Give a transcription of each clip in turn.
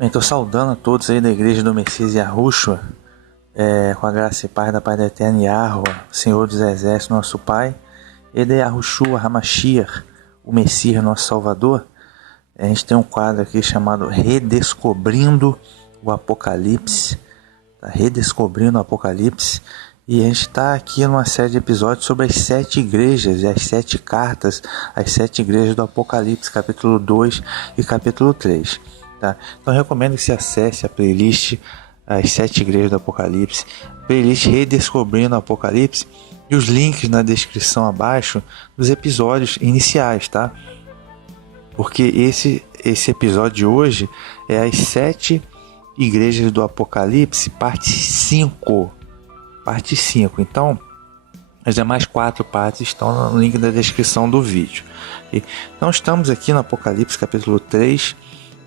Estou saudando a todos aí da Igreja do Messias Yahushua, com a graça e paz da Pai da Eterna Yahuwah, Senhor dos Exércitos, nosso Pai, e de Yahushua Hamashiach, o Messias, nosso Salvador. A gente tem um quadro aqui chamado Redescobrindo o Apocalipse, tá? Redescobrindo o Apocalipse, e a gente está aqui numa série de episódios sobre as 7 igrejas e as 7 cartas, as 7 igrejas do Apocalipse, capítulo 2 e capítulo 3. Tá? Então eu recomendo que você acesse a playlist As 7 Igrejas do Apocalipse, playlist Redescobrindo o Apocalipse, e os links na descrição abaixo dos episódios iniciais, tá? Porque esse episódio de hoje é as 7 Igrejas do Apocalipse, parte 5. Parte 5. Então, as demais 4 partes estão no link da descrição do vídeo. Então, estamos aqui no Apocalipse, capítulo 3,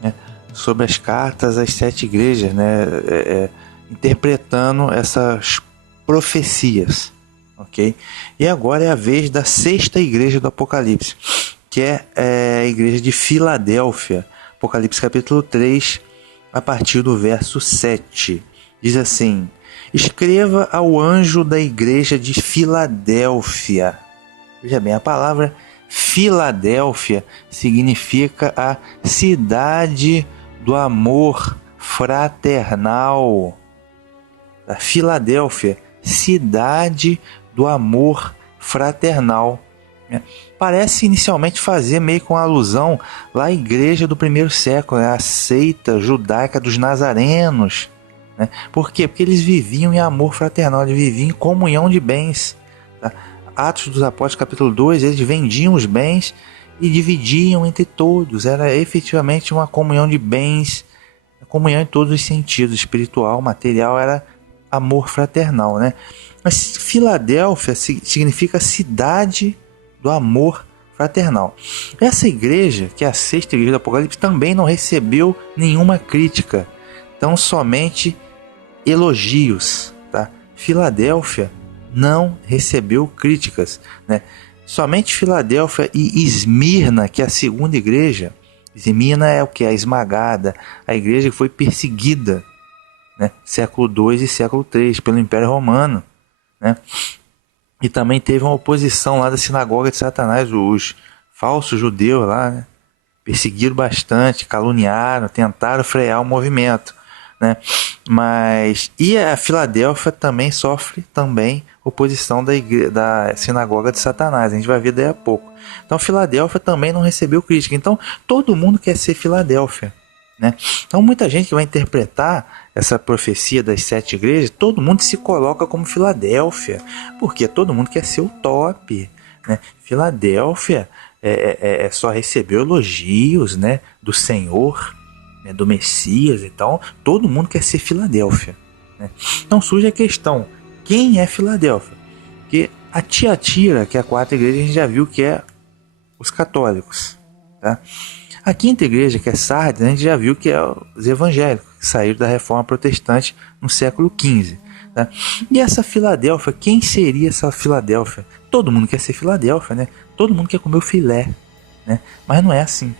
né? Sobre as cartas às 7 igrejas, né? Interpretando essas profecias, ok? E agora é a vez da 6ª igreja do Apocalipse, que é a igreja de Filadélfia. Apocalipse capítulo 3, a partir do verso 7. Diz assim: escreva ao anjo da igreja de Filadélfia. Veja bem, a palavra Filadélfia significa a cidade do amor fraternal. A Filadélfia, cidade do amor fraternal. Parece inicialmente fazer meio com alusão lá à igreja do primeiro século, a seita judaica dos nazarenos. Por quê? Porque eles viviam em amor fraternal, eles viviam em comunhão de bens. Tá? Atos dos Apóstolos capítulo 2, eles vendiam os bens e dividiam entre todos. Era efetivamente uma comunhão de bens, comunhão em todos os sentidos, espiritual, material, era amor fraternal, né? Mas Filadélfia significa cidade do amor fraternal. Essa igreja, que é a 6ª igreja do Apocalipse, também não recebeu nenhuma crítica, então somente elogios, tá? Filadélfia não recebeu críticas, né? Somente Filadélfia e Esmirna, que é a 2ª igreja. Esmirna é o que? A esmagada, a igreja que foi perseguida, né? Século 2 e século 3 pelo Império Romano, né? E também teve uma oposição lá da sinagoga de Satanás, os falsos judeus lá, né? Perseguiram bastante, caluniaram, tentaram frear o movimento, né? E a Filadélfia também sofre oposição da sinagoga de Satanás. A gente vai ver daí a pouco. Então Filadélfia também não recebeu crítica. Então todo mundo quer ser Filadélfia, né? Então muita gente que vai interpretar essa profecia das 7 igrejas, todo mundo se coloca como Filadélfia, porque todo mundo quer ser o top, né? Filadélfia só recebeu elogios, né, do Senhor, né, do Messias. Então todo mundo quer ser Filadélfia, né? Então surge a questão: quem é Filadélfia? Porque a Tiatira, que é a 4ª igreja, a gente já viu que é os católicos, tá? A 5ª igreja, que é Sardes, a gente já viu que é os evangélicos, que saíram da reforma protestante no século XV, tá? E essa Filadélfia, quem seria essa Filadélfia? Todo mundo quer ser Filadélfia, né? Todo mundo quer comer o filé, né? Mas não é assim,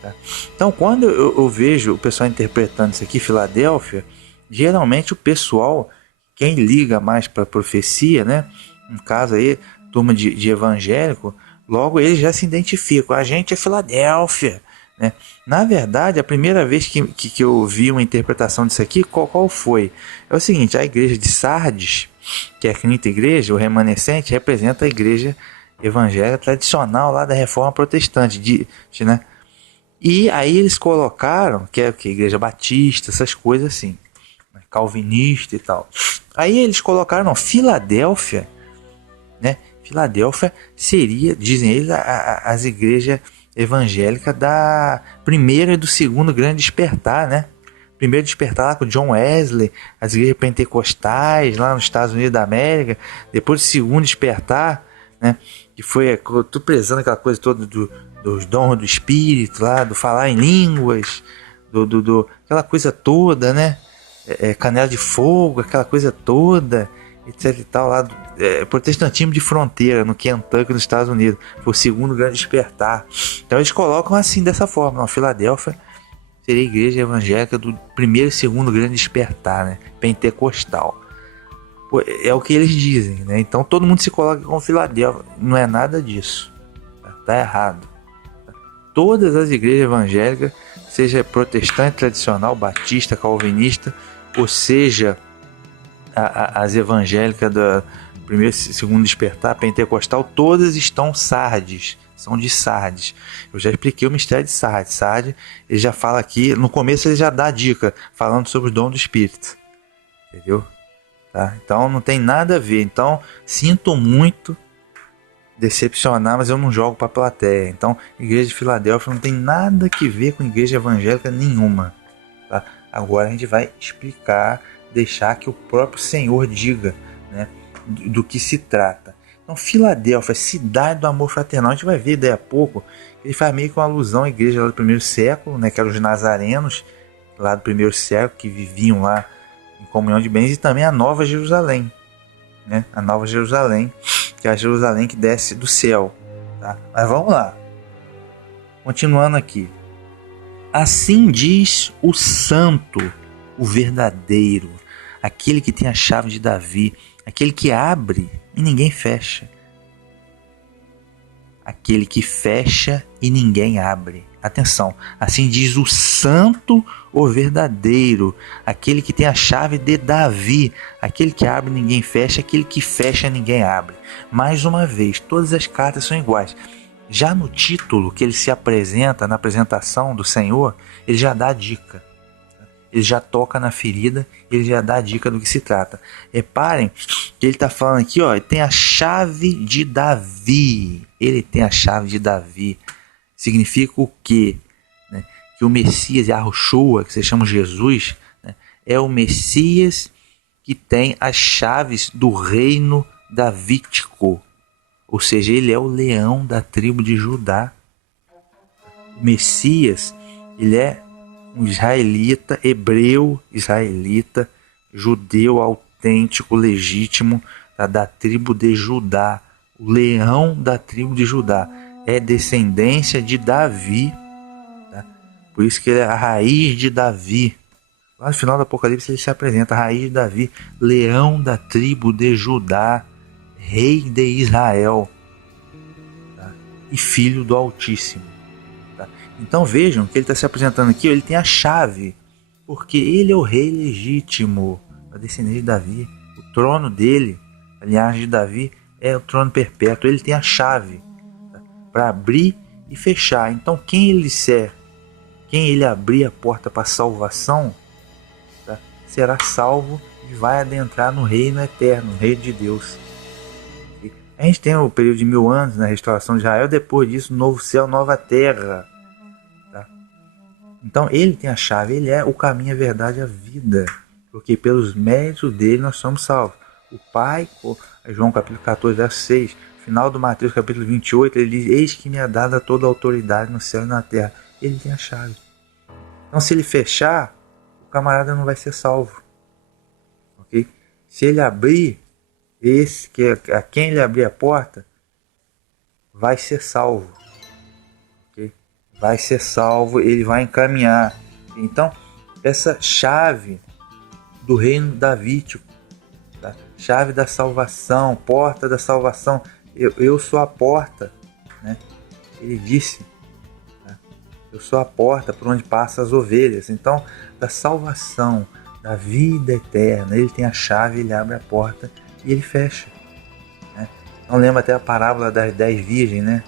tá? Então quando eu vejo o pessoal interpretando isso aqui, Filadélfia, geralmente o pessoal, quem liga mais para a profecia, né? No caso aí, turma de evangélico, logo eles já se identificam: a gente é Filadélfia, né? Na verdade, a primeira vez que eu vi uma interpretação disso aqui, qual foi? É o seguinte: a igreja de Sardes, que é a 5ª igreja, o remanescente, representa a igreja evangélica tradicional lá da reforma protestante, né? E aí eles colocaram, que é a igreja batista, essas coisas assim, calvinista e tal. Aí eles colocaram, não, Filadélfia, né? Filadélfia seria, dizem eles, as igrejas evangélicas da primeira e do segundo grande despertar, né? Primeiro despertar lá com John Wesley, as igrejas pentecostais lá nos Estados Unidos da América. Depois do segundo despertar, né? Que foi tudo prezando aquela coisa toda dos dons do Espírito lá, do falar em línguas, aquela coisa toda, né? Canela de fogo, aquela coisa toda, etc e tal, lá protestantismo de fronteira no Kentucky, nos Estados Unidos. Foi o segundo grande despertar. Então eles colocam assim, dessa forma: a Filadélfia seria a igreja evangélica do primeiro e segundo grande despertar, né? Pentecostal. Pô, é o que eles dizem, né? Então todo mundo se coloca como Filadélfia. Não é nada disso. Tá errado. Todas as igrejas evangélicas, seja protestante, tradicional, batista, calvinista, ou seja, as evangélicas do primeiro e segundo despertar, pentecostal, todas estão Sardes, são de Sardes. Eu já expliquei o mistério de Sardes. Sardes, ele já fala aqui, no começo ele já dá a dica, falando sobre o dom do Espírito. Entendeu? Tá? Então não tem nada a ver. Então, sinto muito decepcionar, mas eu não jogo para a plateia. Então, igreja de Filadélfia não tem nada que ver com igreja evangélica nenhuma. Tá? Agora a gente vai explicar, deixar que o próprio Senhor diga, né, do que se trata. Então, Filadélfia, cidade do amor fraternal, a gente vai ver daí a pouco, ele faz meio que uma alusão à igreja lá do primeiro século, né, que eram os nazarenos lá do primeiro século, que viviam lá em comunhão de bens, e também a Nova Jerusalém, né, a Nova Jerusalém, que é a Jerusalém que desce do céu. Tá? Mas vamos lá, continuando aqui. Assim diz o santo, o verdadeiro, aquele que tem a chave de Davi, aquele que abre e ninguém fecha, aquele que fecha e ninguém abre. Atenção, assim diz o santo, o verdadeiro, aquele que tem a chave de Davi, aquele que abre e ninguém fecha, aquele que fecha e ninguém abre. Mais uma vez, todas as cartas são iguais. Já no título que ele se apresenta, na apresentação do Senhor, ele já dá a dica. Ele já toca na ferida, ele já dá a dica do que se trata. Reparem que ele está falando aqui, ó, ele tem a chave de Davi. Ele tem a chave de Davi. Significa o quê? Né? Que o Messias, Yahushua, que se chama Jesus, né, é o Messias que tem as chaves do reino davítico. Ou seja, ele é o leão da tribo de Judá. O Messias, ele é um israelita, hebreu israelita, judeu autêntico, legítimo, tá, da tribo de Judá. O leão da tribo de Judá é descendência de Davi. Tá? Por isso que ele é a raiz de Davi. Lá no final do Apocalipse ele se apresenta, a raiz de Davi, leão da tribo de Judá, rei de Israel, tá? E filho do Altíssimo. Tá? Então vejam que ele está se apresentando aqui, ele tem a chave, porque ele é o rei legítimo, a descendência de Davi. O trono dele, a linhagem de Davi, é o trono perpétuo. Ele tem a chave, tá, para abrir e fechar. Então quem ele disser, quem ele abrir a porta para salvação, tá, será salvo e vai adentrar no reino eterno, no reino de Deus. A gente tem o período de 1000 anos na restauração de Israel, depois disso, novo céu, nova terra. Tá? Então ele tem a chave, ele é o caminho, a verdade e a vida, porque pelos méritos dele nós somos salvos. O Pai, João capítulo 14, verso 6, final do Mateus capítulo 28, ele diz, eis que me é dada toda a autoridade no céu e na terra. Ele tem a chave. Então se ele fechar, o camarada não vai ser salvo. Okay? Se ele abrir, esse que a quem ele abrir a porta vai ser salvo, okay? Vai ser salvo, ele vai encaminhar. Então essa chave do reino davítico, tá? Chave da salvação, porta da salvação, eu sou a porta, né? Ele disse, né? Eu sou a porta por onde passam as ovelhas. Então da salvação, da vida eterna, ele tem a chave, ele abre a porta e ele fecha, né? Não lembro até a parábola das 10 virgens, né?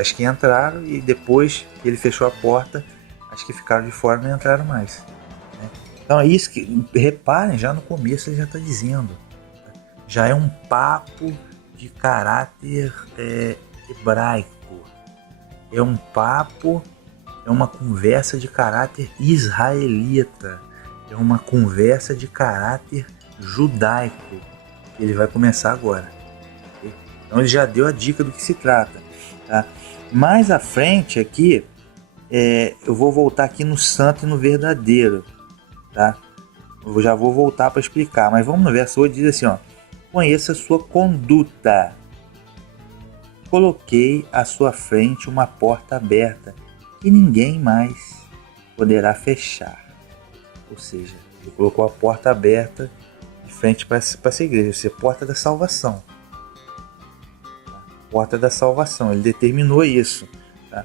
Acho que entraram e depois que ele fechou a porta, acho que ficaram de fora e não entraram mais, né? Então é isso que, reparem, já no começo ele já está dizendo, já é um papo de caráter hebraico, é um papo, é uma conversa de caráter israelita, é uma conversa de caráter judaico. Ele vai começar agora. Okay? Então ele já deu a dica do que se trata. Tá? Mais à frente aqui, eu vou voltar aqui no santo e no verdadeiro. Tá? Eu já vou voltar para explicar. Mas vamos no verso 8, diz assim, ó, conheça a sua conduta. Coloquei à sua frente uma porta aberta, que ninguém mais poderá fechar. Ou seja, ele colocou a porta aberta de frente para essa igreja, ou seja, porta da salvação. Porta da salvação, ele determinou isso. Tá?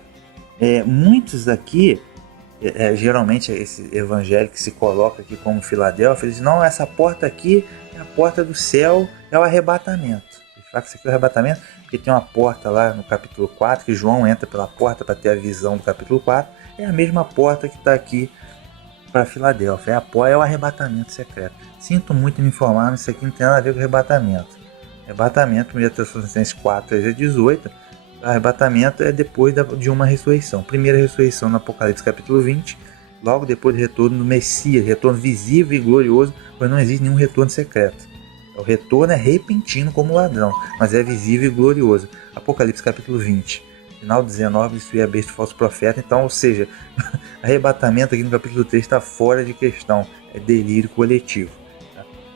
Muitos aqui, geralmente esse evangelho que se coloca aqui como Filadélfia, eles dizem, não, essa porta aqui é a porta do céu, é o arrebatamento. Eles falam que isso aqui é o arrebatamento, porque tem uma porta lá no capítulo 4, que João entra pela porta para ter a visão do capítulo 4, é a mesma porta que está aqui para Filadélfia, é o arrebatamento secreto. Sinto muito em me informar, mas isso aqui não tem nada a ver com arrebatamento. Arrebatamento, 1 Tessalonicenses 4, 13 a 18, arrebatamento é depois de uma ressurreição. Primeira ressurreição no Apocalipse capítulo 20, logo depois do retorno do Messias, retorno visível e glorioso, pois não existe nenhum retorno secreto. O retorno é repentino como ladrão, mas é visível e glorioso. Apocalipse capítulo 20, final 19, destruir a besta e falso profeta. Então, ou seja, arrebatamento aqui no capítulo 3 está fora de questão, é delírio coletivo.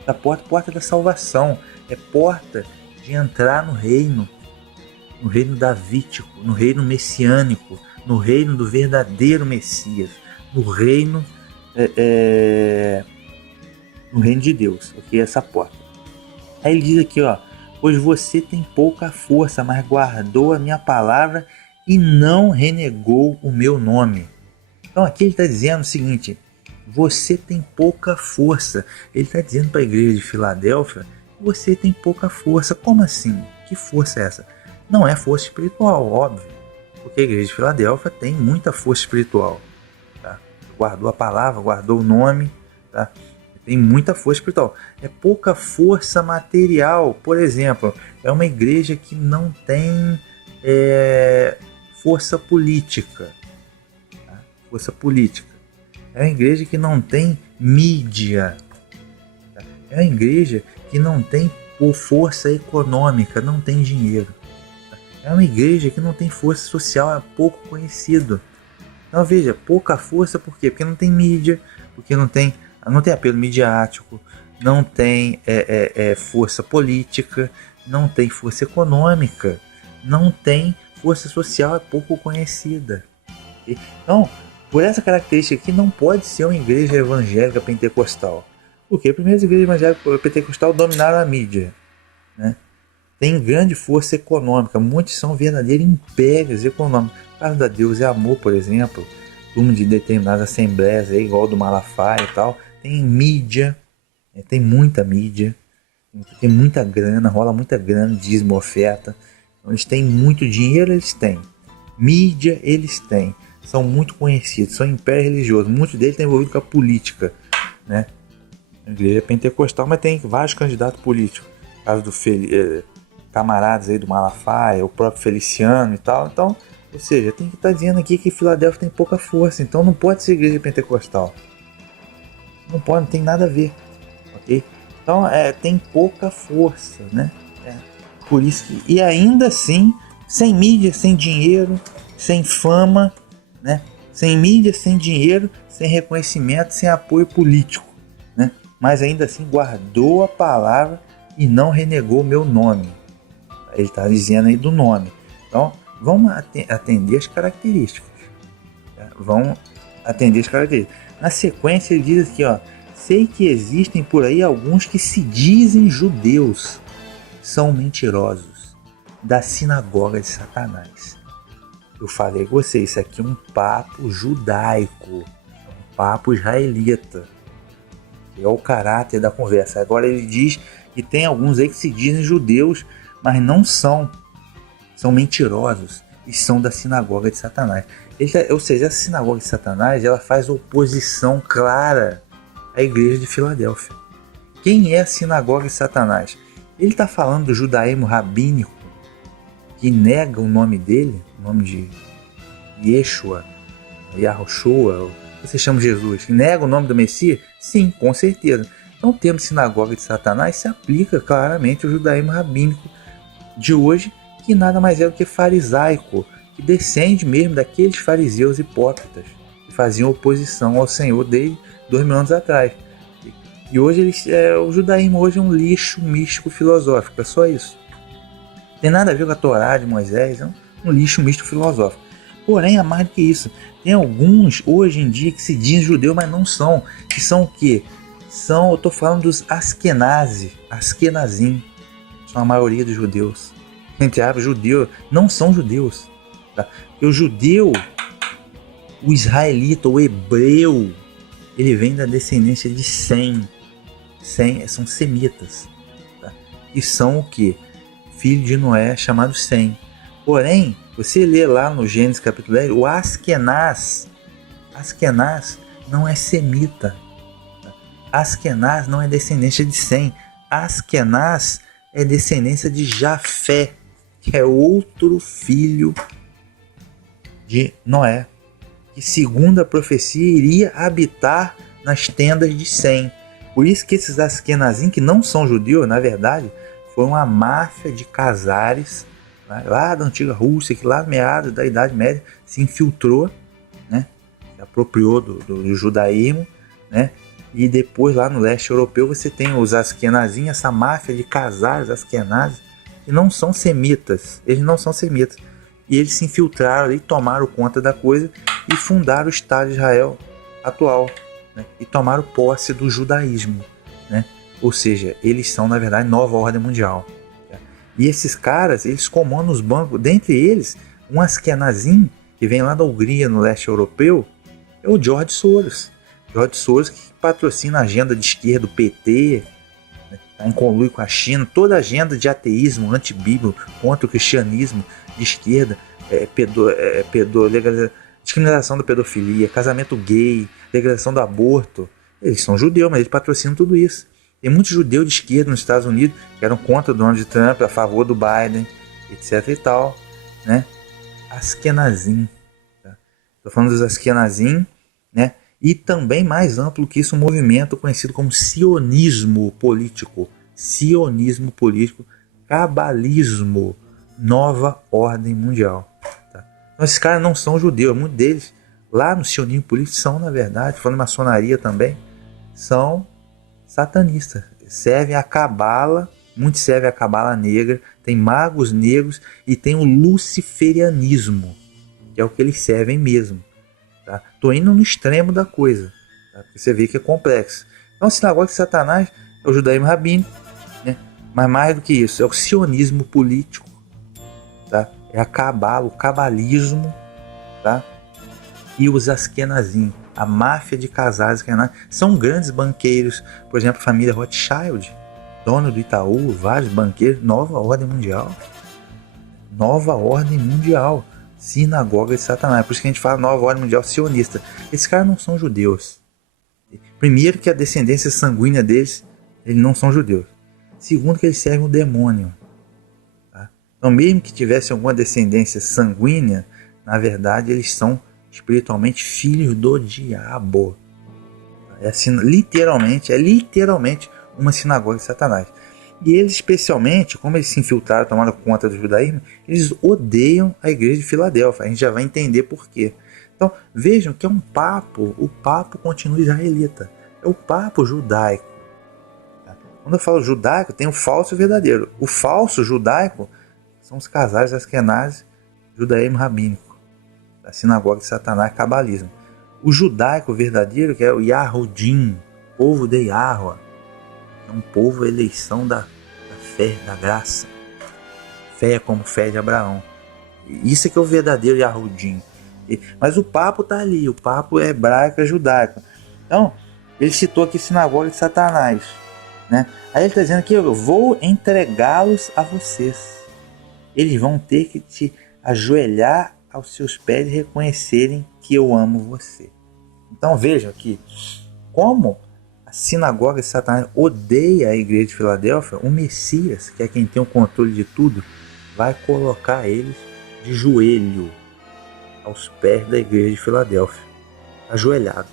A porta da salvação, é porta de entrar no reino davítico, no reino messiânico, no reino do verdadeiro Messias, no reino de Deus, ok? Essa porta. Aí ele diz aqui, ó, pois você tem pouca força, mas guardou a minha palavra e não renegou o meu nome. Então aqui ele está dizendo o seguinte, você tem pouca força. Ele está dizendo para a igreja de Filadélfia, você tem pouca força. Como assim? Que força é essa? Não é força espiritual, óbvio, porque a igreja de Filadélfia tem muita força espiritual. Tá? Guardou a palavra, guardou o nome, tá? Tem muita força espiritual. É pouca força material. Por exemplo, é uma igreja que não tem força política. Tá? Força política. É uma igreja que não tem mídia. Tá? É uma igreja que não tem força econômica, não tem dinheiro. Tá? É uma igreja que não tem força social, é pouco conhecido. Então veja, pouca força por quê? Porque não tem mídia, porque não tem apelo midiático, não tem força política, não tem força econômica, não tem força social, é pouco conhecida. Então, por essa característica aqui, não pode ser uma igreja evangélica pentecostal. Porque primeiro as igrejas evangélicas pentecostal dominaram a mídia, né? Tem grande força econômica, muitos são verdadeiros impérios econômicos. O caso da Deus é Amor, por exemplo, turma de determinadas assembleias, igual do Malafaia e tal, tem mídia, tem muita mídia, tem muita grana, rola muita grana, dízimo, oferta. Então, eles têm muito dinheiro, eles têm. Mídia, eles têm. São muito conhecidos, são império religioso. Muitos deles estão envolvidos com a política, né? A igreja é pentecostal, mas tem vários candidatos políticos. O caso do camaradas aí do Malafaia, o próprio Feliciano e tal. Então, ou seja, tem que estar dizendo aqui que Filadélfia tem pouca força. Então não pode ser igreja pentecostal. Não pode, não tem nada a ver, ok? Então tem pouca força, né? Por isso que, e ainda assim, sem mídia, sem dinheiro, sem fama, né? Sem mídia, sem dinheiro, sem reconhecimento, sem apoio político, né? Mas ainda assim guardou a palavra e não renegou meu nome. Ele está dizendo aí do nome. Então vamos atender as características. Tá? Vamos atender as características. Na sequência ele diz aqui, ó, sei que existem por aí alguns que se dizem judeus, são mentirosos, da sinagoga de Satanás. Eu falei com você, isso aqui é um papo judaico, um papo israelita, que é o caráter da conversa. Agora ele diz que tem alguns aí que se dizem judeus, mas não são, são mentirosos e são da sinagoga de Satanás. Ou seja, essa sinagoga de Satanás, ela faz oposição clara à igreja de Filadélfia. Quem é a sinagoga de Satanás? Ele está falando do judaísmo rabínico, que nega o nome dele, o nome de Yeshua, Yahushua, você chama Jesus, que nega o nome do Messias? Sim, com certeza. Então o termo sinagoga de Satanás se aplica claramente ao judaísmo rabínico de hoje, que nada mais é do que farisaico, que descende mesmo daqueles fariseus hipócritas que faziam oposição ao Senhor desde 2000 anos atrás. E hoje o judaísmo hoje é um lixo místico filosófico, é só isso. Não tem nada a ver com a Torá de Moisés, é um lixo místico filosófico. Porém, a mais do que isso, tem alguns hoje em dia que se dizem judeu, mas não são. Que são o quê? Eu estou falando dos Askenazim, são a maioria dos judeus. Entre aspas, judeu, não são judeus. Tá? Porque o judeu, o israelita, o hebreu, ele vem da descendência de Sem. Sem são semitas. Tá? E são o quê? Filho de Noé, chamado Sem. Porém, você lê lá no Gênesis capítulo 10, o Askenaz não é semita. Askenaz não é descendência de Sem. Askenaz é descendência de Jafé, que é outro filho de Noé, que segundo a profecia iria habitar nas tendas de Sem. Por isso que esses Askenazim, que não são judeus, na verdade, foi uma máfia de casares, né, lá da antiga Rússia, que lá meados da Idade Média se infiltrou, né, se apropriou do judaísmo, né, e depois lá no leste europeu você tem os Askenazim, essa máfia de casares Askenazes, que não são semitas, eles não são semitas, e eles se infiltraram e tomaram conta da coisa e fundaram o Estado de Israel atual, né, e tomaram posse do judaísmo, né, ou seja, eles são na verdade nova ordem mundial. E esses caras, eles comandam os bancos, dentre eles, um Askenazim, que vem lá da Hungria, no leste europeu, é o George Soros. George Soros que patrocina a agenda de esquerda do PT, né, tá em conluio com a China, toda a agenda de ateísmo, antibíblico, contra o cristianismo, de esquerda, discriminação da pedofilia, casamento gay, legalização do aborto. Eles são judeus, mas eles patrocinam tudo isso. Tem muitos judeus de esquerda nos Estados Unidos que eram contra o Donald Trump, a favor do Biden, etc e tal, né? Askenazim, tá? Tô falando dos Askenazim, né? E também mais amplo que isso, um movimento conhecido como sionismo político, cabalismo, nova ordem mundial. Tá? Então esses caras não são judeus, muitos deles lá no sionismo político são, na verdade, falando de maçonaria também, são satanistas, servem a cabala, muitos servem a cabala negra, tem magos negros e tem o luciferianismo, que é o que eles servem mesmo. Tá? Tô indo no extremo da coisa, tá? Porque você vê que é complexo. Então, o sinagoga de Satanás é o judaísmo rabínico, né? Mas mais do que isso, é o sionismo político, tá? É a cabala, o cabalismo, tá? E os Askenazim, a máfia de casares Askenazim, são grandes banqueiros, por exemplo, a família Rothschild, dono do Itaú, vários banqueiros, nova ordem mundial, sinagoga de Satanás, por isso que a gente fala nova ordem mundial sionista. Esses caras não são judeus. Primeiro que a descendência sanguínea deles, eles não são judeus. Segundo que eles servem o demônio. Tá? Então mesmo que tivesse alguma descendência sanguínea, na verdade eles são espiritualmente filhos do diabo. É assim, literalmente uma sinagoga de Satanás. E eles especialmente, como eles se infiltraram, tomaram conta do judaísmo, eles odeiam a igreja de Filadélfia. A gente já vai entender por quê. Então vejam que é um papo, o papo continua israelita, é o papo judaico. Quando eu falo judaico, tem o falso e o verdadeiro. O falso judaico são os casares askenazes, judaísmo rabínico, da sinagoga de Satanás, cabalismo. O judaico verdadeiro, que é o Yahudim, povo de Yahweh, é um povo eleição da fé, da graça. Fé é como fé de Abraão. Isso é que é o verdadeiro Yahudim. Mas o papo está ali, o papo é hebraico, é judaico. Então, ele citou aqui sinagoga de Satanás, né? Aí ele está dizendo que eu vou entregá-los a vocês. Eles vão ter que te ajoelhar aos seus pés e reconhecerem que eu amo você. Então vejam aqui como a sinagoga de Satanás odeia a igreja de Filadélfia. O Messias, que é quem tem o controle de tudo, vai colocar eles de joelho aos pés da igreja de Filadélfia, ajoelhado,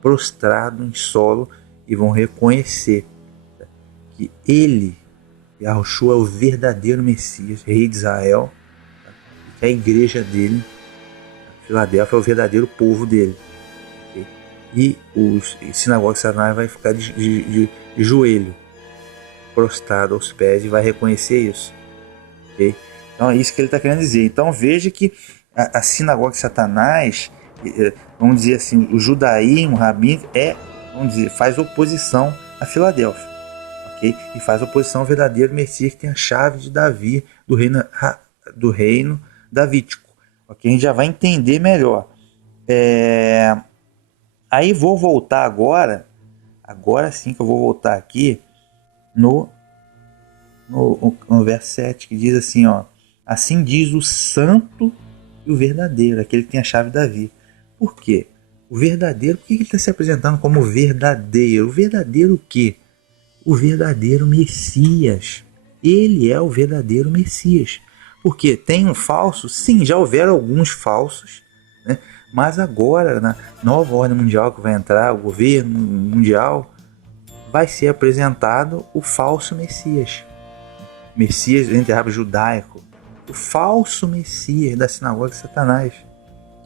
prostrado em solo, e vão reconhecer que ele, Yahushua, é o verdadeiro Messias, rei de Israel, que a igreja dele, Filadélfia, é o verdadeiro povo dele. E os sinagoga de Satanás vai ficar de joelho, prostrado aos pés, e vai reconhecer isso. Okay? Então é isso que ele está querendo dizer. Então veja que a sinagoga de Satanás, vamos dizer assim, o judaísmo rabínico vamos dizer, faz oposição a Filadélfia, ok? E faz oposição ao verdadeiro Messias que tem a chave de Davi, do reino davídico, ok? A gente já vai entender melhor. Aí vou voltar agora sim que eu vou voltar aqui no verso 7, que diz assim, ó: assim diz o santo e o verdadeiro, aquele que tem a chave de Davi. Por quê? O verdadeiro, por que ele está se apresentando como verdadeiro? O verdadeiro o quê? O verdadeiro Messias. Ele é o verdadeiro Messias. Porque tem um falso? Sim, já houveram alguns falsos, né? Mas agora, na nova ordem mundial que vai entrar, o governo mundial, vai ser apresentado o falso Messias. Messias, entre aspas, judaico. O falso Messias da sinagoga de Satanás.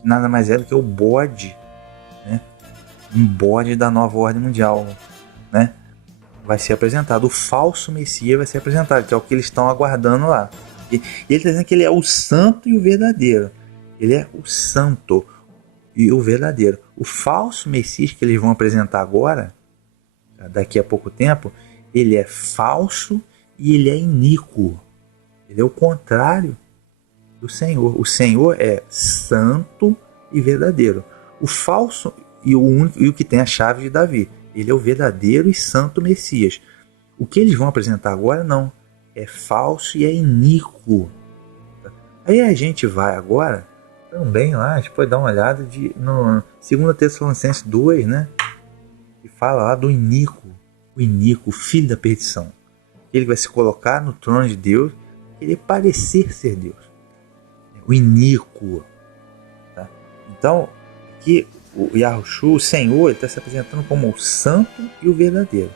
Que nada mais é do que o bode, né? Um bode da nova ordem mundial, né? Vai ser apresentado. O falso Messias vai ser apresentado, que é o que eles estão aguardando lá. E ele está dizendo que ele é o santo e o verdadeiro. Ele é o santo e o verdadeiro. O falso Messias que eles vão apresentar agora, daqui a pouco tempo, ele é falso e ele é iníquo. Ele é o contrário do Senhor. O Senhor é santo e verdadeiro. O falso e o único e o que tem a chave de Davi. Ele é o verdadeiro e santo Messias. O que eles vão apresentar agora não. É falso e é iníquo. Aí a gente vai agora também lá, a gente pode dar uma olhada no 2 Tessalonicenses 2, né? E fala lá do iníquo. O iníquo, o filho da perdição. Ele vai se colocar no trono de Deus, querer parecer ser Deus. O iníquo. Tá? Então, aqui o Yahushua, o Senhor, está se apresentando como o santo e o verdadeiro.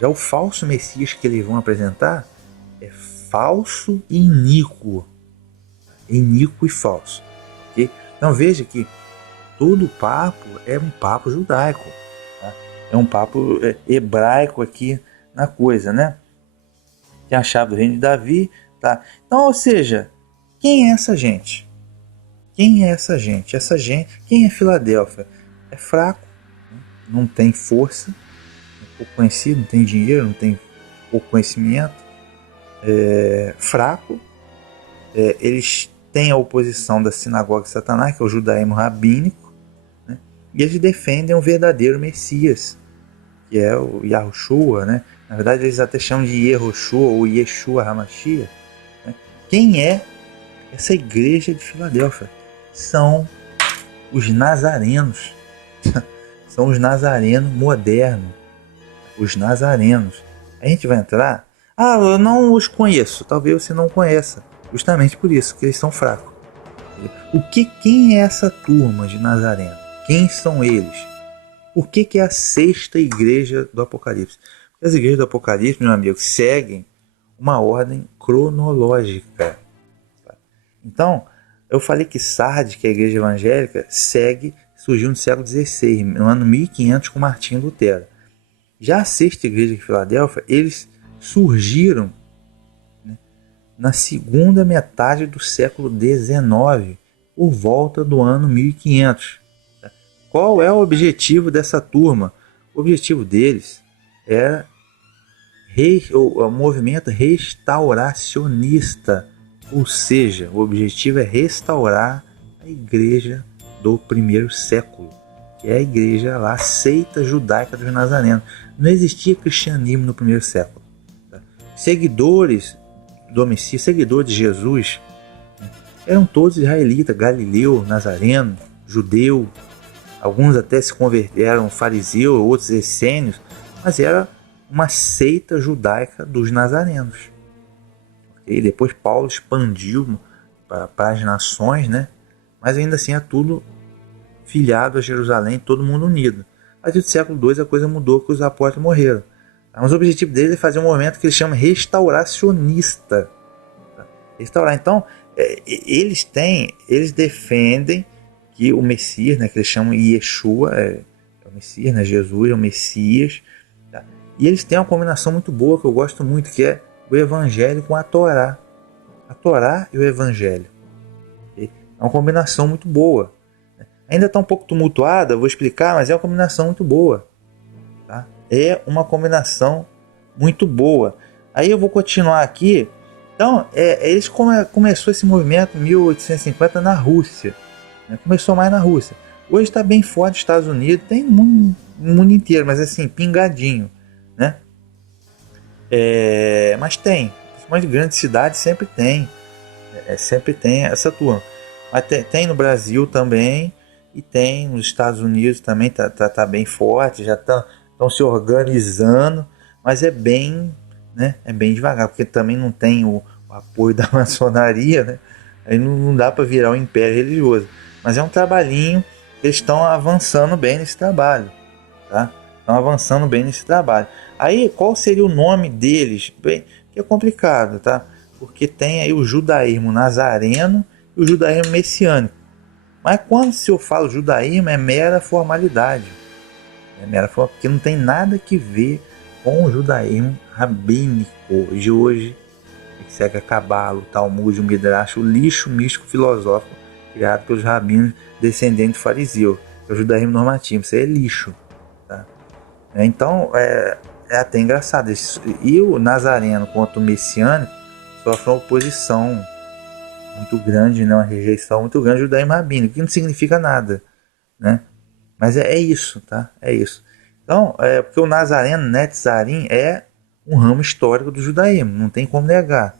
Já o falso Messias que eles vão apresentar é falso e iníquo. Iníquo e falso. Okay? Então veja que todo o papo é um papo judaico. Tá? É um papo hebraico aqui na coisa, né? Tem a chave do reino de Davi. Tá? Então, ou seja, quem é essa gente? Quem é essa gente? Quem é Filadélfia? É fraco, não tem força, é pouco conhecido, não tem dinheiro, não tem pouco conhecimento, é fraco. Eles têm a oposição da sinagoga de Satanás, que é o judaísmo rabínico, né? E eles defendem o verdadeiro Messias, que é o Yahushua, né? Na verdade, eles até chamam de Yehoshua ou Yeshua HaMashiach. Né? Quem é essa igreja de Filadélfia? São os nazarenos. São os nazarenos modernos. Os nazarenos. A gente vai entrar. Eu não os conheço. Talvez você não conheça. Justamente por isso, que eles são fracos. Quem é essa turma de Nazareno? Quem são eles? Por que é a sexta igreja do Apocalipse? Porque as igrejas do Apocalipse, meu amigo, seguem uma ordem cronológica. Então, eu falei que Sardes, que é a igreja evangélica, surgiu no século XVI, no ano 1500, com Martinho Lutero. Já a sexta igreja de Filadélfia, eles surgiram, né, na segunda metade do século XIX, por volta do ano 1500. Qual é o objetivo dessa turma? O objetivo deles era o movimento restauracionista. Ou seja, o objetivo é restaurar a igreja do primeiro século, que é a igreja lá, a seita judaica dos nazarenos. Não existia cristianismo no primeiro século. Tá? Seguidores do Messias, seguidores de Jesus, eram todos israelitas, galileu, nazareno, judeu. Alguns até se converteram fariseu, outros essênios, mas era uma seita judaica dos nazarenos. E depois Paulo expandiu para as nações, né? Mas ainda assim é tudo filiado a Jerusalém, todo mundo unido. A partir do século II a coisa mudou, porque os apóstolos morreram. Mas o objetivo deles é fazer um movimento que eles chamam restauracionista. Restaurar. Então, eles defendem que o Messias, né, que eles chamam Yeshua, é o Messias, né, Jesus é o Messias. Tá? E eles têm uma combinação muito boa, que eu gosto muito, que é o Evangelho com a Torá. A Torá e o Evangelho. É uma combinação muito boa. Ainda está um pouco tumultuada, vou explicar, mas é uma combinação muito boa. Tá? É uma combinação muito boa. Aí eu vou continuar aqui. Então, começou esse movimento em 1850 na Rússia. Né? Começou mais na Rússia. Hoje está bem forte nos Estados Unidos, tem no mundo inteiro, mas assim, pingadinho. Né? Mas tem, principalmente grandes cidades sempre tem. Sempre tem essa turma. Mas tem no Brasil também, e tem nos Estados Unidos também, tá bem forte, já estão se organizando, mas é bem devagar, porque também não tem o apoio da maçonaria, né? Aí não dá para virar um império religioso. Mas é um trabalhinho, eles estão avançando bem nesse trabalho, tá? Estão avançando bem nesse trabalho. Aí, qual seria o nome deles? Bem, que é complicado, tá? Porque tem aí o judaísmo nazareno e o judaísmo messiânico. Mas quando se eu falo judaísmo, é mera formalidade. Porque não tem nada que ver com o judaísmo rabínico de hoje, que segue a Cabala, o Talmud, o Midrash, o lixo místico filosófico criado pelos rabinos descendentes de fariseu. É o judaísmo normativo, isso aí é lixo. Tá? Então, é até engraçado. E o nazareno quanto o messiânico sofre uma oposição muito grande, né? Uma rejeição muito grande do judaísmo rabínico, que não significa nada, né? Mas é isso, tá? É isso. Então, porque o nazareno, Netzarim, é um ramo histórico do judaísmo, não tem como negar,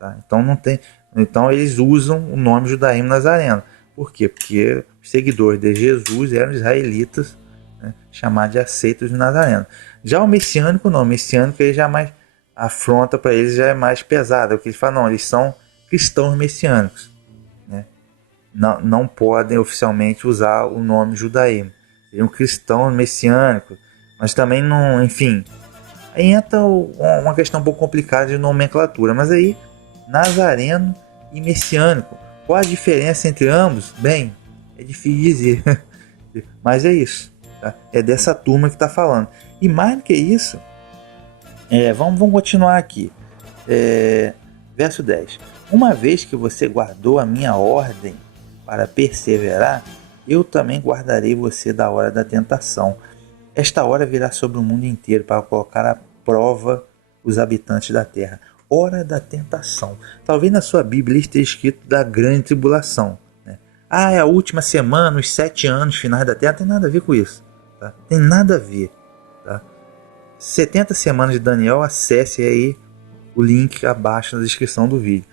tá? Então não tem, então eles usam o nome judaísmo nazareno. Por quê? Porque os seguidores de Jesus eram israelitas, né? Chamados de aceitos de nazareno. Já o messiânico não, o messiânico ele já mais afronta para eles, já é mais pesado, porque eles falam, não, eles são cristãos messiânicos, né? Não podem oficialmente usar o nome judaísmo. Seriam cristãos messiânicos, mas também não, enfim. Aí entra uma questão um pouco complicada de nomenclatura, mas aí nazareno e messiânico. Qual a diferença entre ambos? Bem, é difícil dizer, mas é isso. Tá? É dessa turma que está falando. E mais do que isso, vamos continuar aqui. Verso 10. Uma vez que você guardou a minha ordem para perseverar, eu também guardarei você da hora da tentação. Esta hora virá sobre o mundo inteiro para colocar à prova os habitantes da terra. Hora da tentação. Talvez na sua Bíblia esteja escrito da grande tribulação, né? É a última semana, os 7 anos finais da terra. Não tem nada a ver com isso, tá? Tem nada a ver, tá? 70 semanas de Daniel, acesse aí o link abaixo na descrição do vídeo.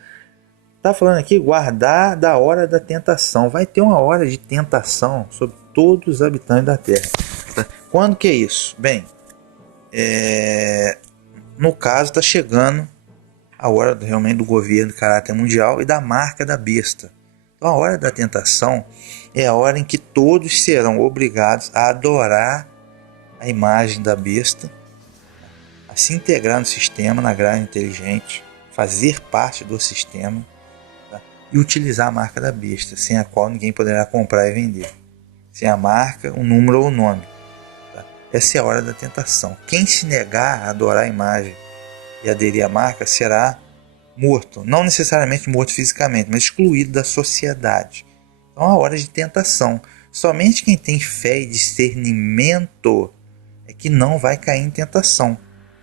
Está falando aqui, guardar da hora da tentação. Vai ter uma hora de tentação sobre todos os habitantes da Terra. Quando que é isso? Bem, no caso está chegando a hora realmente do governo de caráter mundial e da marca da besta. Então a hora da tentação é a hora em que todos serão obrigados a adorar a imagem da besta, a se integrar no sistema, na grade inteligente, fazer parte do sistema, e utilizar a marca da besta, sem a qual ninguém poderá comprar e vender. Sem a marca, o número ou o nome. Tá? Essa é a hora da tentação. Quem se negar a adorar a imagem e aderir à marca será morto. Não necessariamente morto fisicamente, mas excluído da sociedade. Então é a hora de tentação. Somente quem tem fé e discernimento é que não vai cair em tentação.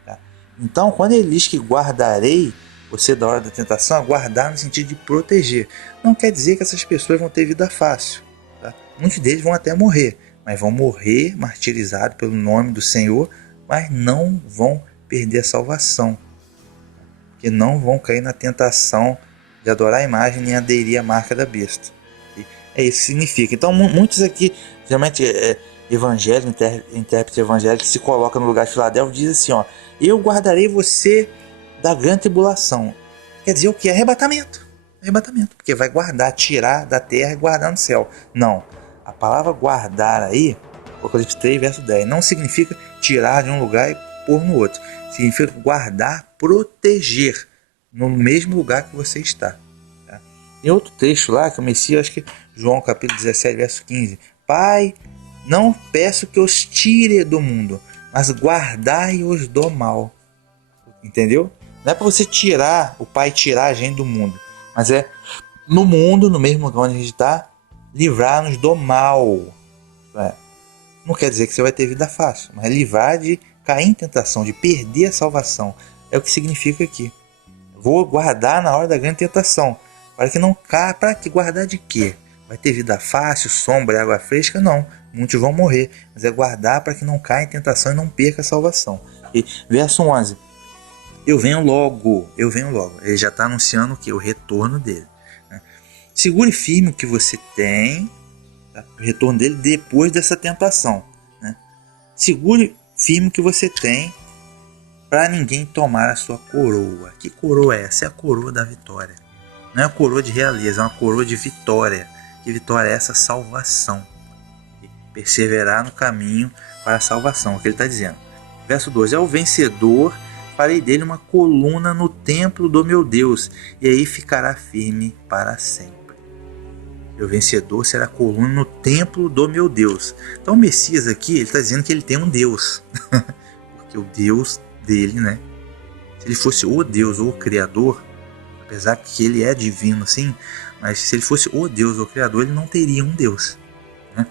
Tá? Então, quando ele diz que guardarei você da hora da tentação, guardar no sentido de proteger. Não quer dizer que essas pessoas vão ter vida fácil. Tá? Muitos deles vão até morrer, mas vão morrer martirizados pelo nome do Senhor, mas não vão perder a salvação. Porque não vão cair na tentação de adorar a imagem nem aderir à marca da besta. É isso que significa. Então muitos aqui, geralmente evangélicos, intérpretes evangélicos, que se colocam no lugar de Filadélfia, diz assim, ó, eu guardarei você da grande tribulação. Quer dizer o que? Arrebatamento. Arrebatamento. Porque vai guardar, tirar da terra e guardar no céu. Não. A palavra guardar aí, Apocalipse 3, verso 10, não significa tirar de um lugar e pôr no outro. Significa guardar, proteger no mesmo lugar que você está. Tá? Tem outro trecho lá que eu meci, acho que João capítulo 17, verso 15. Pai, não peço que os tire do mundo, mas guardai-os do mal. Entendeu? Não é para você tirar, o Pai tirar a gente do mundo, mas é no mundo, no mesmo lugar onde a gente está, livrar-nos do mal. Não quer dizer que você vai ter vida fácil, mas livrar de cair em tentação, de perder a salvação. É o que significa aqui. Vou guardar na hora da grande tentação, para que não caia. Para que guardar de quê? Vai ter vida fácil, sombra e água fresca? Não, muitos vão morrer, mas é guardar para que não caia em tentação e não perca a salvação. E verso 11. Eu venho logo. Ele já está anunciando o que? O retorno dele. Segure firme o que você tem, tá? O retorno dele depois dessa tentação. Segure firme o que você tem, para ninguém tomar a sua coroa. Que coroa é essa? É a coroa da vitória. Não é a coroa de realeza, é uma coroa de vitória. Que vitória é essa? Salvação. Perseverar no caminho para a salvação, é o que ele está dizendo. Verso 12. É o vencedor, farei dele uma coluna no templo do meu Deus, e aí ficará firme para sempre. O vencedor será coluna no templo do meu Deus. Então o Messias aqui, ele está dizendo que ele tem um Deus. Porque o Deus dele, né? Se ele fosse o Deus ou o Criador, apesar que ele é divino sim, mas se ele fosse o Deus ou o Criador, ele não teria um Deus. Então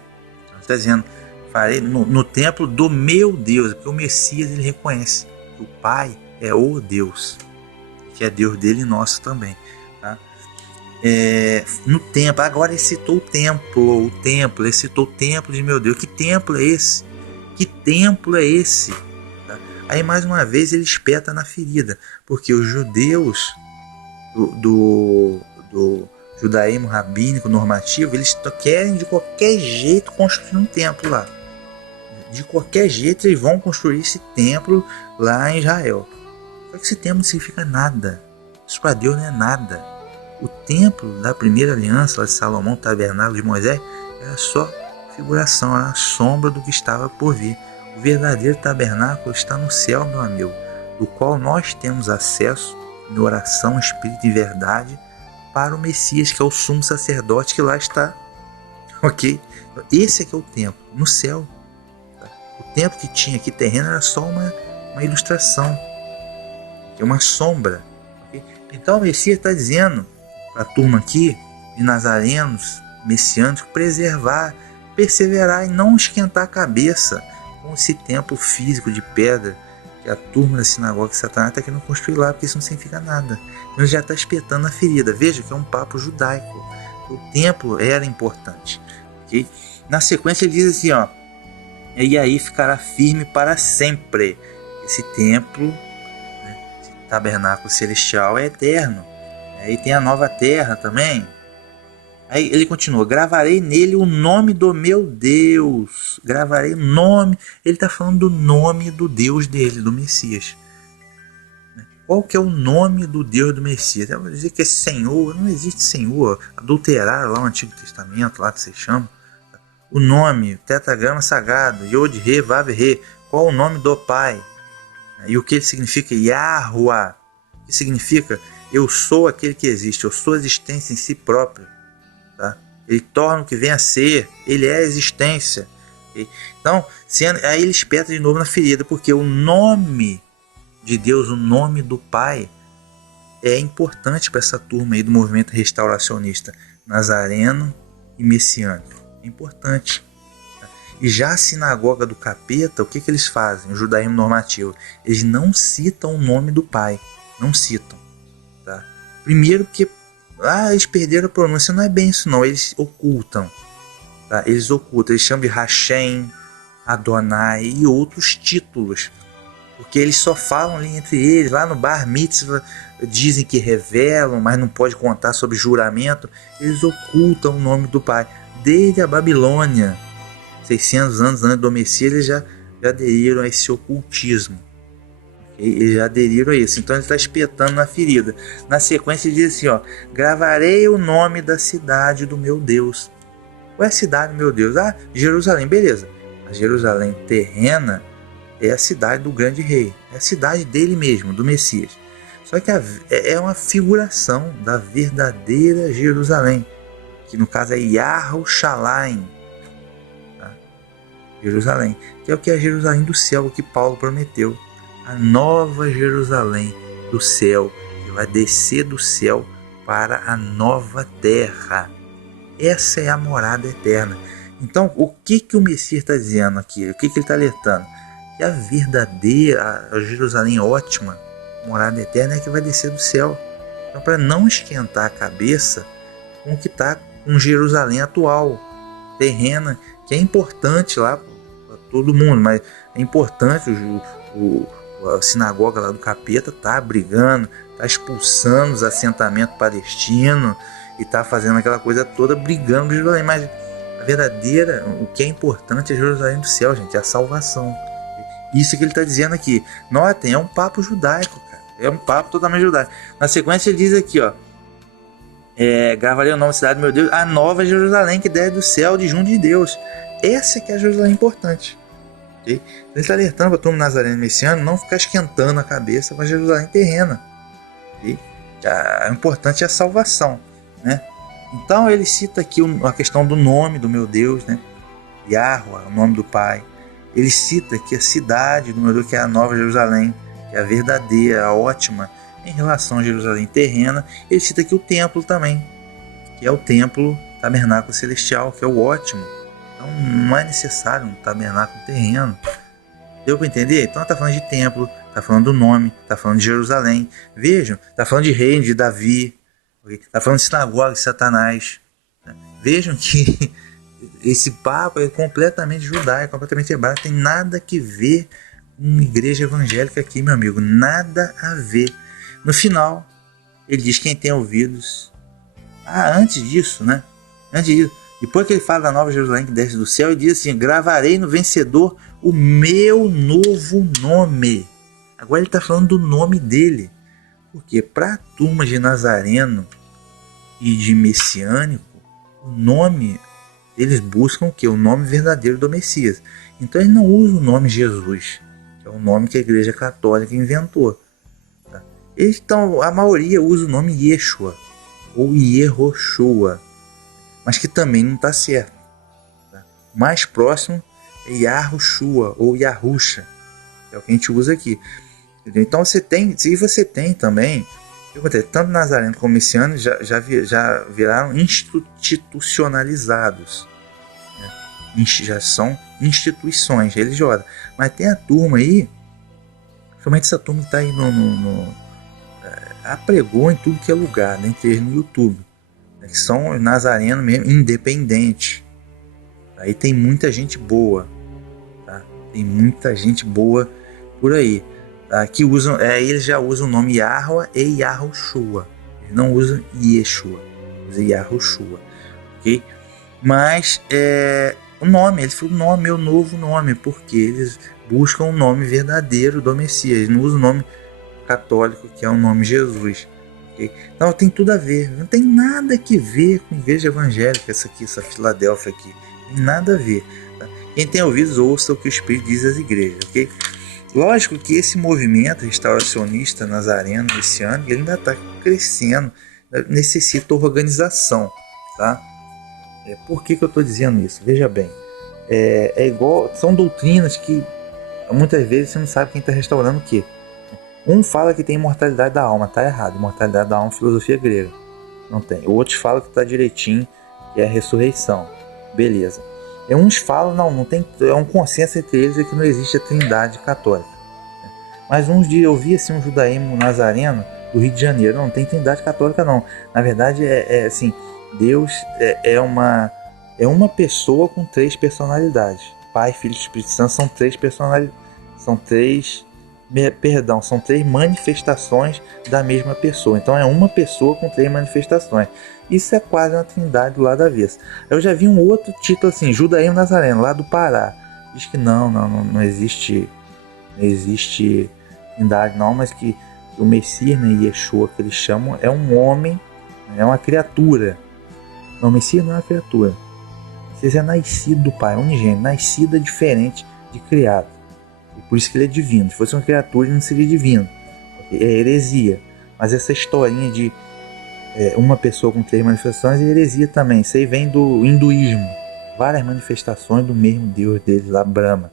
ele está dizendo, farei no templo do meu Deus, porque o Messias ele reconhece que o Pai é o Deus, que é Deus dele e nosso também. Tá? No templo, agora ele citou o templo, ele citou o templo de meu Deus. Que templo é esse? Que templo é esse? Tá? Aí mais uma vez ele espeta na ferida, porque os judeus do judaísmo rabínico normativo, eles querem de qualquer jeito construir um templo lá. De qualquer jeito eles vão construir esse templo lá em Israel. Só que esse templo não significa nada. Isso para Deus não é nada. O templo da primeira aliança, lá de Salomão, o tabernáculo de Moisés, era só figuração, era a sombra do que estava por vir. O verdadeiro tabernáculo está no céu, meu amigo, do qual nós temos acesso em oração, espírito e verdade para o Messias, que é o sumo sacerdote que lá está. Ok? Esse é que é o templo, no céu. O templo que tinha aqui terreno era só uma ilustração, é uma sombra. Okay? Então o Messias está dizendo para a turma aqui de nazarenos, messiânicos, preservar, perseverar e não esquentar a cabeça com esse templo físico de pedra que a turma da sinagoga de Satanás está querendo construir lá, porque isso não significa nada. Então ele já está espetando a ferida. Veja que é um papo judaico. O templo era importante. Okay? Na sequência ele diz assim, ó, e aí ficará firme para sempre. Esse templo, né, esse tabernáculo celestial é eterno. Aí tem a nova terra também. Aí ele continua, gravarei nele o nome do meu Deus. Gravarei o nome. Ele está falando do nome do Deus dele, do Messias. Qual que é o nome do Deus do Messias? Eu vou dizer que é Senhor. Não existe Senhor. Adulteraram lá o Antigo Testamento, lá que você chama. O nome, tetragrama sagrado, Yod, Re, Vav, Re. Qual o nome do Pai? E o que significa Yahuwah? Que significa eu sou aquele que existe, eu sou a existência em si próprio. Tá? Ele torna o que vem a ser, ele é a existência. Okay? Então, aí ele espeta de novo na ferida, porque o nome de Deus, o nome do Pai, é importante para essa turma aí do movimento restauracionista nazareno e messiânico. É importante. Tá? E já a sinagoga do capeta, o que eles fazem? O judaísmo normativo, eles não citam o nome do Pai, não citam. Tá? Primeiro porque eles perderam a pronúncia, não é bem isso não, eles ocultam, tá? Eles chamam de Hashem, Adonai e outros títulos, porque eles só falam ali entre eles, lá no Bar Mitzvah dizem que revelam, mas não pode contar sobre juramento, eles ocultam o nome do Pai, desde a Babilônia, 600 anos antes do Messias, eles já aderiram a esse ocultismo. Eles já aderiram a isso, então ele está espetando na ferida. Na sequência ele diz assim, ó, gravarei o nome da cidade do meu Deus. Qual é a cidade do meu Deus? Jerusalém, beleza. A Jerusalém terrena é a cidade do grande rei, é a cidade dele mesmo, do Messias. Só que é uma figuração da verdadeira Jerusalém, que no caso é Yerushalayim, tá? Jerusalém, que é o que é a Jerusalém do céu, o que Paulo prometeu. A nova Jerusalém do céu, que vai descer do céu para a nova terra. Essa é a morada eterna. Então, o que o Messias está dizendo aqui? O que ele está alertando? Que a verdadeira, a Jerusalém ótima, morada eterna, é que vai descer do céu. Então, para não esquentar a cabeça com o que está com Jerusalém atual, terrena, que é importante lá para todo mundo, mas é importante a sinagoga lá do capeta tá brigando, tá expulsando os assentamentos palestinos e tá fazendo aquela coisa toda brigando com Jerusalém, mas a verdadeira, o que é importante é Jerusalém do céu, gente, é a salvação. Isso que ele está dizendo aqui. Notem, é um papo judaico, cara. É um papo totalmente judaico. Na sequência ele diz aqui, ó, gravarei o nome da cidade, meu Deus, a nova Jerusalém que desce do céu de junto de Deus. Essa que é a Jerusalém importante. Okay? Então ele está alertando para a turma nazareno messiano não ficar esquentando a cabeça com a Jerusalém terrena. Okay? O importante é a salvação, né? Então ele cita aqui a questão do nome do meu Deus, né? Yahweh, o nome do Pai. Ele cita aqui a cidade do meu Deus, que é a Nova Jerusalém, que é a verdadeira, a ótima, em relação a Jerusalém terrena. Ele cita aqui o templo também, que é o templo tabernáculo celestial, que é o ótimo. Então não é necessário um tabernáculo terreno. Deu para entender? Então está falando de templo, está falando do nome, está falando de Jerusalém. Vejam, está falando de reino de Davi, está falando de sinagoga de Satanás. Vejam que esse papo é completamente judaico, completamente hebraico, tem nada que ver com uma igreja evangélica aqui, meu amigo, nada a ver. No final, ele diz: quem tem ouvidos. Antes disso, né? Antes disso, depois que ele fala da Nova Jerusalém que desce do céu, ele diz assim: gravarei no vencedor o meu novo nome. Agora ele está falando do nome dele, porque para a turma de Nazareno e de Messiânico, o nome, eles buscam o que? O nome verdadeiro do Messias. Então ele não usa o nome Jesus, que é o nome que a Igreja Católica inventou. Tá? Então a maioria usa o nome Yeshua ou Yehoshua, mas que também não está certo. Tá? O mais próximo é Yahushua ou Yahusha, que é o que a gente usa aqui. Entendeu? Então se você tem também, tanto Nazareno como Messiano já viraram institucionalizados, né? Já são instituições religiosas. Mas tem a turma aí, principalmente essa turma que está aí apregou em tudo que é lugar, né? Entre eles no YouTube, né? Que são Nazareno mesmo, independente. Aí tem muita gente boa, tá? Tem muita gente boa por aí. Que usam, eles já usam o nome Yahweh e Yahushua. Eles não usam Yeshua, usam Yahushua, ok? Mas o nome, ele falou: nome, meu novo nome, porque eles buscam o nome verdadeiro do Messias. Eles não usam o nome católico, que é o nome Jesus, ok? Então tem tudo a ver. Não tem nada que ver com a igreja evangélica, essa Filadélfia aqui. Tem nada a ver. Tá? Quem tem ouvidos, ouça o que o Espírito diz às igrejas, ok? Lógico que esse movimento restauracionista nazareno esse ano, ele ainda está crescendo, necessita organização, tá? Por que eu estou dizendo isso? Veja bem, igual, são doutrinas que muitas vezes você não sabe quem está restaurando o quê. Um fala que tem imortalidade da alma, tá errado. Imortalidade da alma é filosofia grega, não tem. O outro fala que está direitinho, que é a ressurreição, beleza. Uns falam, não tem, é um consenso entre eles que não existe a trindade católica. Mas eu vi assim, um judaísmo nazareno do Rio de Janeiro, não tem trindade católica não. Na verdade assim, Deus é uma pessoa com 3 personalidades. Pai, Filho e Espírito Santo são 3 personalidades, são 3 manifestações da mesma pessoa. Então é uma pessoa com 3 manifestações. Isso é quase uma trindade do lado avesso. Eu já vi um outro título assim, Judaísmo Nazareno, lá do Pará. Diz que não existe trindade não, mas que o Messias, né, Yeshua, que eles chamam, é um homem, é uma criatura. Não, o Messias não é uma criatura. O Messias é nascido do Pai, é unigênito, nascido é diferente de criado. E por isso que ele é divino. Se fosse uma criatura, ele não seria divino. É heresia. Mas essa historinha de uma pessoa com 3 manifestações é heresia também. Isso aí vem do hinduísmo. Várias manifestações do mesmo Deus deles, lá, Brahma.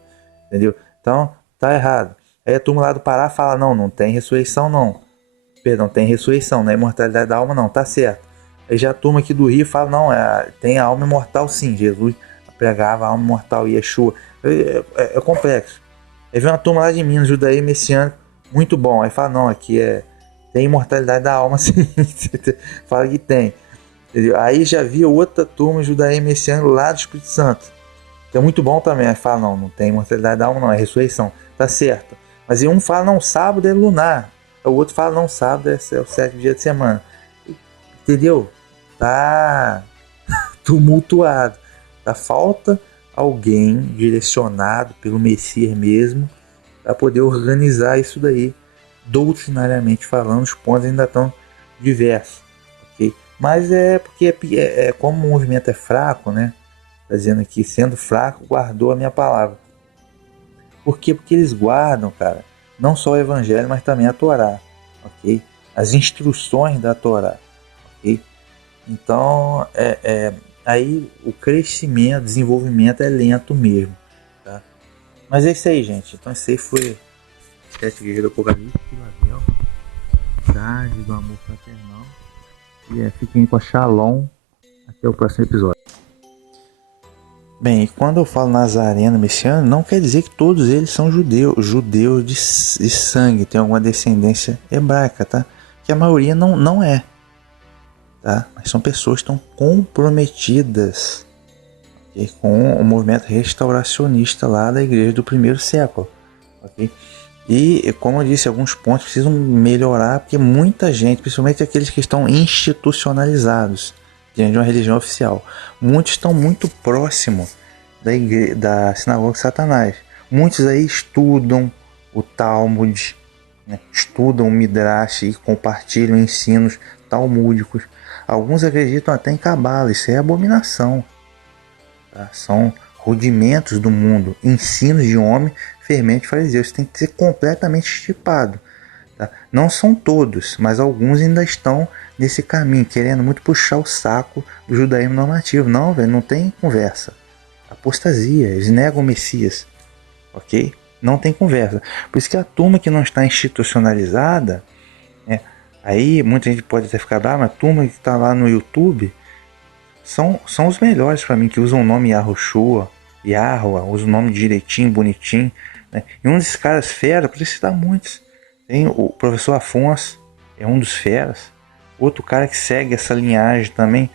Entendeu? Então, tá errado. Aí a turma lá do Pará fala: não tem ressurreição não. Perdão, tem ressurreição, não é imortalidade da alma não, tá certo. Aí já a turma aqui do Rio fala, não, tem a alma imortal sim, Jesus pregava a alma imortal, Yeshua. É complexo. Aí vem uma turma lá de Minas, judaísmo messiânico, muito bom. Aí fala, não, aqui tem imortalidade da alma sim. Fala que tem. Entendeu? Aí já vi outra turma judaísmo messiânico lá do Espírito Santo, que é muito bom também. Aí fala, não tem imortalidade da alma não, é ressurreição. Tá certo. Mas aí um fala, não, sábado é lunar. O outro fala, não, sábado é o 7º dia de semana. Entendeu? Tá tumultuado. Tá falta alguém direcionado pelo Messias mesmo para poder organizar isso daí, doutrinariamente falando. Os pontos ainda estão diversos, ok? Mas é porque como o movimento é fraco, né? Tá dizendo aqui, sendo fraco, guardou a minha palavra. Por quê? Porque eles guardam, cara, não só o Evangelho, mas também a Torá, ok? As instruções da Torá, ok? Então, aí o crescimento, desenvolvimento é lento mesmo, tá? Mas é isso aí, gente. Então, esse aí foi o 7 Guerreiros do Apocalipse, Filadélfia, Tarde do Amor Fraternal. E fiquem com a Shalom. Até o próximo episódio. Bem, e quando eu falo nazareno messiânico, não quer dizer que todos eles são judeus de sangue, tem alguma descendência hebraica, tá? Que a maioria não é, tá? Mas são pessoas que estão comprometidas, okay, com o movimento restauracionista lá da igreja do primeiro século, ok? E, como eu disse, alguns pontos precisam melhorar, porque muita gente, principalmente aqueles que estão institucionalizados diante de uma religião oficial, muitos estão muito próximos da sinagoga de Satanás. Muitos aí estudam o Talmud, né? Estudam o Midrash e compartilham ensinos talmúdicos. Alguns acreditam até em Cabala, isso é abominação, tá? São rudimentos do mundo, ensinos de homem, fermento fariseu. Isso tem que ser completamente estipado, tá? Não são todos, mas alguns ainda estão nesse caminho, querendo muito puxar o saco do judaísmo normativo. Não, velho, não tem conversa. Apostasia, eles negam o Messias, ok? Não tem conversa. Por isso que a turma que não está institucionalizada, né, aí muita gente pode até ficar brava, mas a turma que está lá no YouTube são os melhores para mim, que usam o nome Yahushua, Yahua, usam o nome direitinho, bonitinho, né? E um desses caras fera, por citar muitos, tem o professor Afonso, é um dos feras. Outro cara que segue essa linhagem também,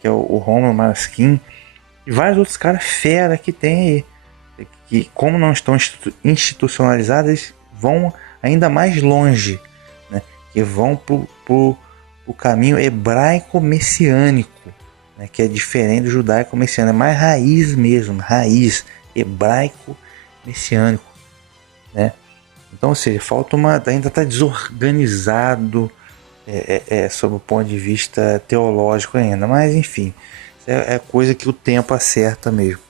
que é o Romulo Marasquim, e vários outros caras fera que tem aí, que como não estão institucionalizados, eles vão ainda mais longe, né? Que vão pro caminho hebraico-messiânico, né? Que é diferente do judaico-messiânico, é mais raiz mesmo, raiz hebraico-messiânico, né? Então, ou seja, falta ainda está desorganizado sob o ponto de vista teológico ainda, mas enfim, é coisa que o tempo acerta mesmo.